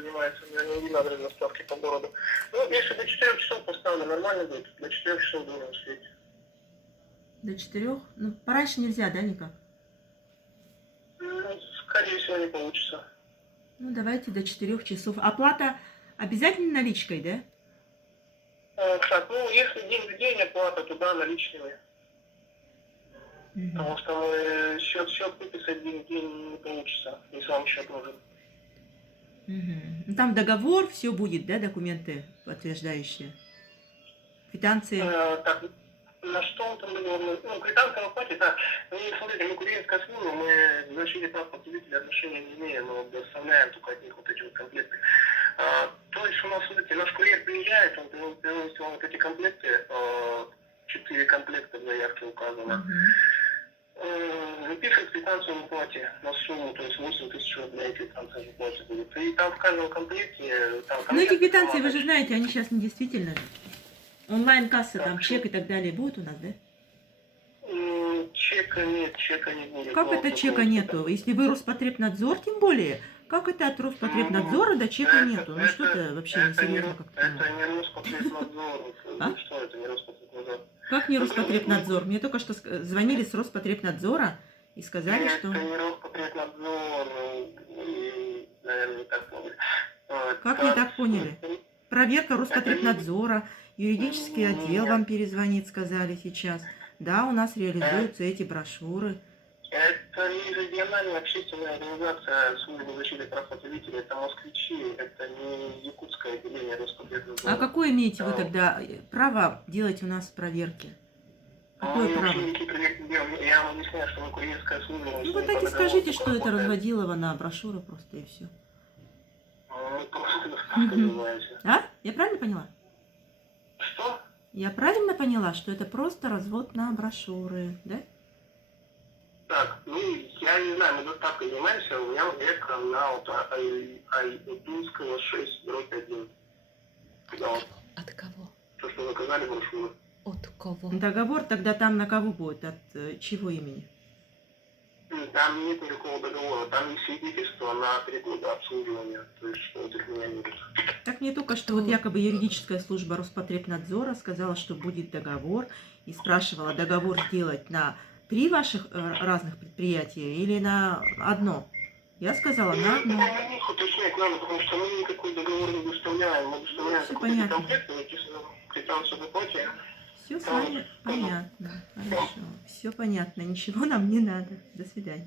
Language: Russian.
занимается, у меня не надо доставки по городу. Ну, если до 4 часов поставлю, нормально будет. До 4 часов должен успеть. До 4? Ну, пораньше нельзя, да, никак? Ну, скорее всего, не получится. Ну, давайте до 4 часов. Оплата обязательно наличкой, да? Так, ну, если день в день оплата, то да, наличными. Мгм. Потому что мы счет выписать день в день не получится, если вам счет нужен. Мгм. Ну, там договор, все будет, да, документы подтверждающие? Квитанции? Так, на что он там договор? Ну, квитанция в оплате, да. Ну, смотрите, мы курьерская служба, мы в защите прав потребителей отношения не имеем, мы доставляем только от них вот эти вот комплекты. То есть у нас, смотрите, наш курьер приезжает, он привозит вам вот эти комплекты, 4 комплекта в заявке указано. Мгм. Выписывает квитанцию в оплате на сумму, то есть 8 тысяч рублей квитанция в оплате будет. И там в каждом комплекте... Там Ну, эти конверт, квитанции, вы же бумага, знаете, они сейчас не действительны. Онлайн-касса, там там чек и так далее будет у нас, да? чека нет, чека не будет. Как Ну, это вот чека такого нету? Если вы Роспотребнадзор, тем более. Как это от Роспотребнадзора до чека нету? Ну что это вообще несерьезно как-то. это не Роспотребнадзор. А? Что это не Роспотребнадзор? Как не Ну, Роспотребнадзор? Мне только что звонили с Роспотребнадзора и сказали, нет, что... это не Роспотребнадзор. Наверное, не так понял. Как не так поняли? Проверка Это Роспотребнадзора, юридический отдел вам перезвонит, сказали сейчас. Да, у нас реализуются эти брошюры. это не региональная общественная организация службы защиты прав потребителей, это москвичи, это не якутское отделение Роспотребнадзора. А какое имеете вы тогда право делать у нас проверки? Какое Мы право? вообще никакие проверки не делаем. Я вам объясняю, что мы курьерская служба. мы Ну с вы ней так по и договору скажите, только что это работаем. разводилово на брошюры просто и все. Мы просто доставкой занимаемся. А? Я правильно поняла? Что? Я правильно поняла, что это просто развод на брошюры, да? Так, ну, я не знаю, мы доставкой занимаемся, у меня заявка на вот Айтунского 6/1. Когда вот От кого? то, что заказали брошюры. От кого? Договор тогда там на кого будет? От чего имени? Там нет никакого договора, там есть свидетельство на 3 года обслуживания, то есть что вот их меня не будет. Так мне только что вот якобы юридическая служба Роспотребнадзора сказала, что будет договор, и спрашивала, договор сделать на 3 ваших разных предприятия или на одно. Я сказала, на Это одно. на них уточнять надо, потому что мы никакой договор не выставляем, мы выставляем Всё какой-то понятно. комплект, написано квитанцию в оплате. Все с вами понятно. Хорошо. Все понятно. Ничего нам не надо. До свидания.